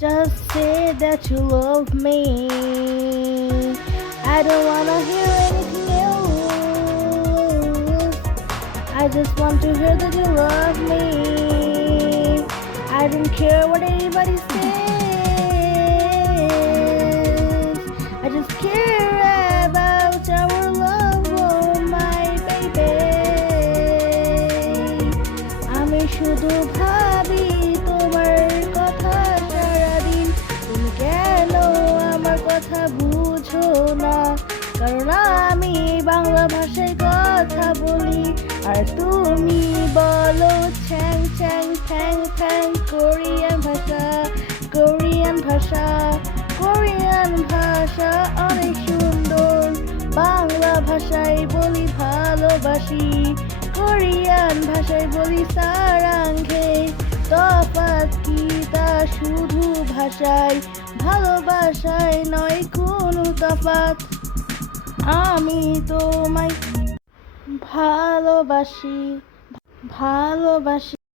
Just say that you love me. I don't wanna hear anything else. I just want to hear that you love me. I don't care what anybody says. I just care about our love, oh my baby. আমি শুধু ভাবি তোমার কথা সারাদিন। তুমি কেন আমার কথা বুঝো না? কারণ আমি বাংলা ভাষায় কথা বলি, আর তুমি বলো ছ্যাং ছ্যাং ফ্যাং ফ্যাং। কোরিয়ান ভাষা, কোরিয়ান ভাষা, কোরিয়ান ভাষা অনেক সুন্দর। বাংলা ভাষায় বলি ভালোবাসি, কোরিয়ান ভাষায় বলি সারাংঘে। তফাৎ কি তা শুধু ভাষায়, ভালোবাসায় নয় কোনো তফাৎ। আমি তোমায় ভালোবাসি, ভালোবাসি।